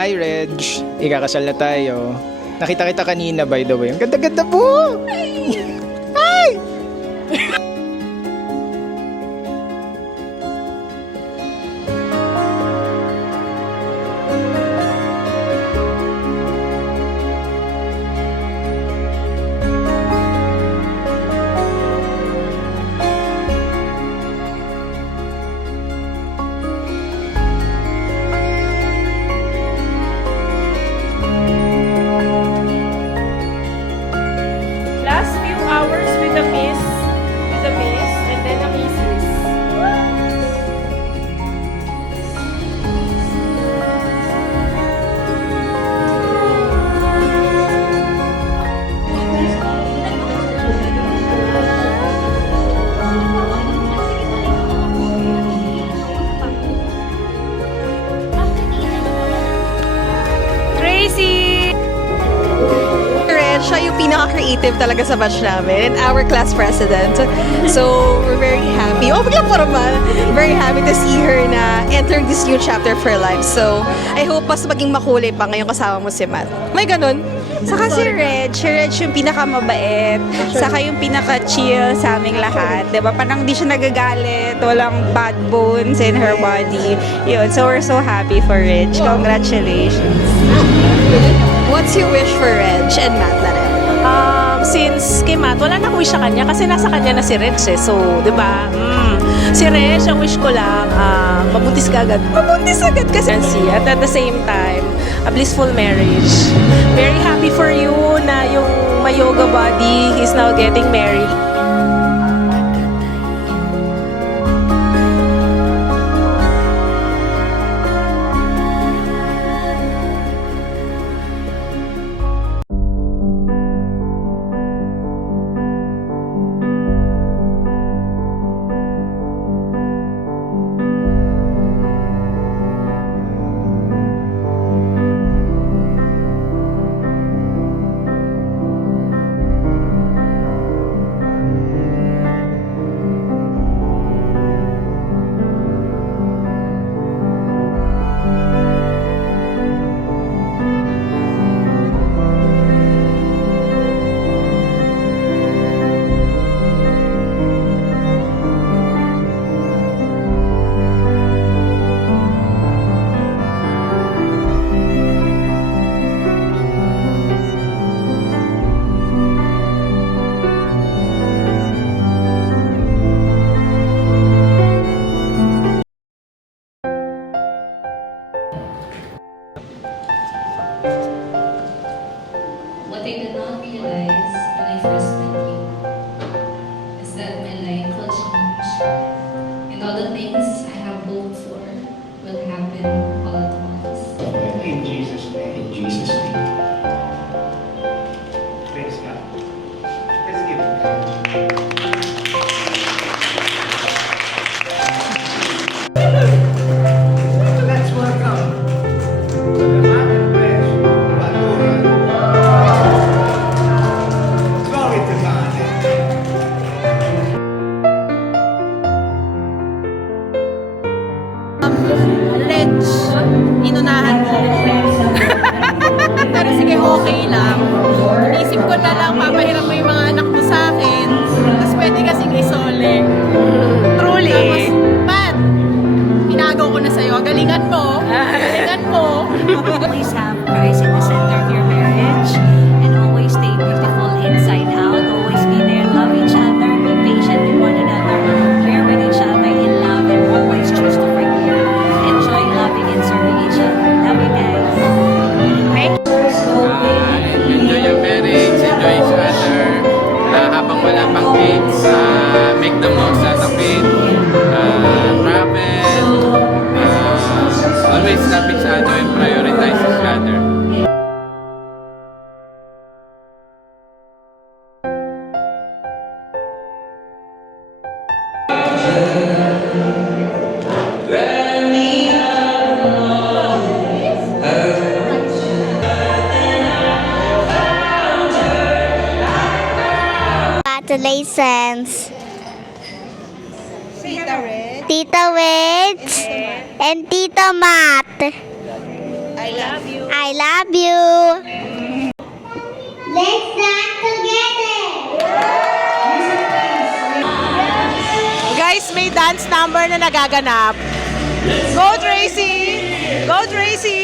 Hi, Reg. Ikakasal na tayo. Nakita kita kanina, by the way. Ang ganda-ganda po! Hi! Last few hours with the miss, and then a missus. Tracy! Red, siya yung pinaka-creative talaga sa batch namin, our class president. So, we're very happy. Oh, biglang formal. Very happy to see her na entering this new chapter of her life. So, I hope mas maging makulay pa ngayong kasama mo si Matt. May ganun? Saka si Reg yung pinakamabait, saka yung pinaka-chill sa aming lahat, 'di ba? Parang di siya nagagalit, walang bad bones in her body. Yun, so we're so happy for Reg. Congratulations. What's your wish for Reg and Matt na rin? Since kay Matt, wala na akong wish sa kanya kasi nasa kanya na si Reg eh. So, di ba? Si Reg, ang wish ko lang, mabuntis ka agad. Mabuntis agad kasi. At the same time, a blissful marriage. Very happy for you na yung my yoga body is now getting married. What I did not realize when I first met you is that my life will change and all the things I have hoped for will happen all at once. In Jesus' name. In Jesus' name. Praise God. Let's give Him thanks. Let's welcome the man and flesh, Baluran. Glory to God. Reg, inunahan mo. Pero sige, okay lang. Isip ko na lang, papahirap mo yung mga anak mo sa akin. Tapos pwede kasing isole. Truly. Tapos, Pat, pinagaw ko na sa'yo. Galingan mo. Galingan mo. Always have Christ in the center of your marriage and always stay beautiful inside out. Always be there, love each other, be patient with one another, bear with each other in love, and always choose to forgive. Enjoy loving and serving each other. Love you guys. Enjoy your marriage, enjoy each other. Habang wala pang kids, make the most out of it. Travel, always love each other and prioritize each other. Congratulations, Tita Reg, Tita Wedge and Tita Matt. I love you. I love you. Let's dance together. Guys, may dance number na nagaganap. Go Tracy! Go Tracy!